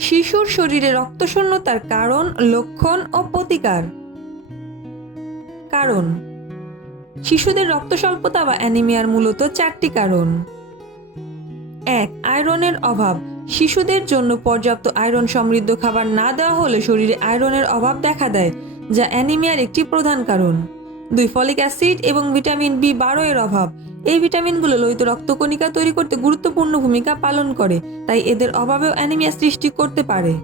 শিশুর শরীরে রক্তশূন্যতার কারণ, লক্ষণ ও প্রতিকার। কারণ, শিশুদের রক্ত স্বল্পতা বা অ্যানিমিয়ার মূলত চারটি কারণ। এক, আয়রনের অভাব। শিশুদের জন্য পর্যাপ্ত আয়রন সমৃদ্ধ খাবার না দেওয়া হলে শরীরে আয়রনের অভাব দেখা দেয়, যা অ্যানিমিয়ার একটি প্রধান কারণ। দুই, ফলিক অ্যাসিড এবং ভিটামিন বি বারো এর অভাব। এই ভিটামিনগুলো লোহিত রক্তকণিকা তৈরি করতে গুরুত্বপূর্ণ ভূমিকা পালন করে, তাই এদের অভাবেও অ্যানিমিয়া সৃষ্টি করতে পারে।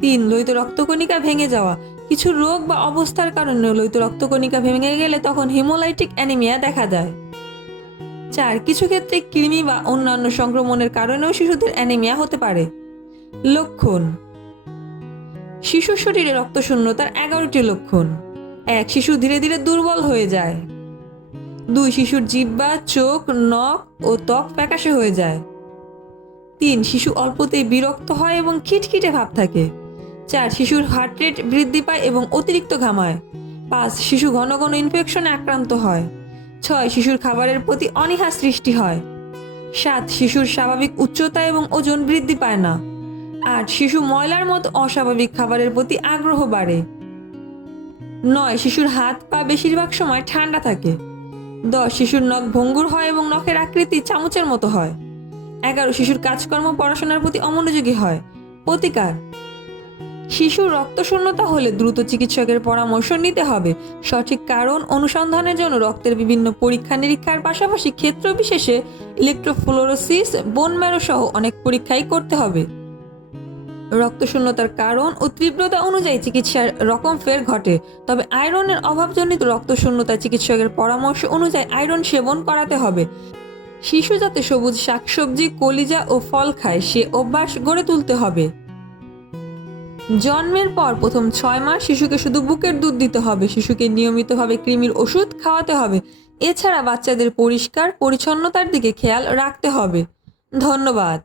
তিন, লোহিত রক্তকণিকা ভেঙে যাওয়া। কিছু রোগ বা অবস্থার কারণে লোহিত রক্তকণিকা ভেঙে গেলে তখন হিমোলাইটিক অ্যানিমিয়া দেখা যায়। চার, কিছু ক্ষেত্রে কৃমি বা অন্যান্য সংক্রমণের কারণেও শিশুদের অ্যানিমিয়া হতে পারে। লক্ষণ, শিশুর শরীরে রক্তশূন্যতার এগারোটি লক্ষণ। এক, শিশু ধীরে ধীরে দুর্বল হয়ে যায়। দুই শিশুর জিহ্বা, চোখ, নখ ও ত্বক ফ্যাকাশে হয়ে যায়। তিন শিশু অল্পতেই বিরক্ত হয় এবং খিটখিটে ভাব থাকে। চার শিশুর হার্ট রেট বৃদ্ধি পায় এবং অতিরিক্ত ঘামায়। পাঁচ শিশু ঘন ঘন ইনফেকশনে আক্রান্ত হয়। ছয় শিশুর খাবারের প্রতি অনীহা সৃষ্টি হয়। সাত শিশুর স্বাভাবিক উচ্চতা এবং ওজন বৃদ্ধি পায় না। আট শিশু ময়লার মতো অস্বাভাবিক খাবারের প্রতি আগ্রহ বাড়ে। নয় শিশুর হাত পা বেশিরভাগ সময় ঠান্ডা থাকে। দশ শিশুর নখ ভঙ্গুর হয় এবং নখের আকৃতি চামচের মতো হয়। এগারো শিশুর কাজকর্ম, পড়াশোনার প্রতি অমনোযোগী হয়। প্রতিকার। শিশুর রক্তশূন্যতা হলে দ্রুত চিকিৎসকের পরামর্শ নিতে হবে। সঠিক কারণ অনুসন্ধানের জন্য রক্তের বিভিন্ন পরীক্ষা নিরীক্ষার পাশাপাশি ক্ষেত্র বিশেষে ইলেকট্রোফ্লোরোসিস বোন ম্যারো সহ অনেক পরীক্ষাই করতে হবে। রক্তশূন্যতার কারণ ও তীব্রতা অনুযায়ী চিকিৎসার রকম ফের ঘটে। তবে আয়রনের অভাবজনিত রক্তশূন্যতা চিকিৎসকের পরামর্শ অনুযায়ী আয়রন সেবন করাতে হবে। শিশু যাতে সবুজ শাকসবজি, কলিজা ও ফল খায়, সে অভ্যাস গড়ে তুলতে হবে। জন্মের পর প্রথম ছয় মাস শিশুকে শুধু বুকের দুধ দিতে হবে, শিশুকে নিয়মিতভাবে কৃমির ওষুধ খাওয়াতে হবে। এছাড়া বাচ্চাদের পরিষ্কার, পরিচ্ছন্নতার দিকে খেয়াল রাখতে হবে। ধন্যবাদ।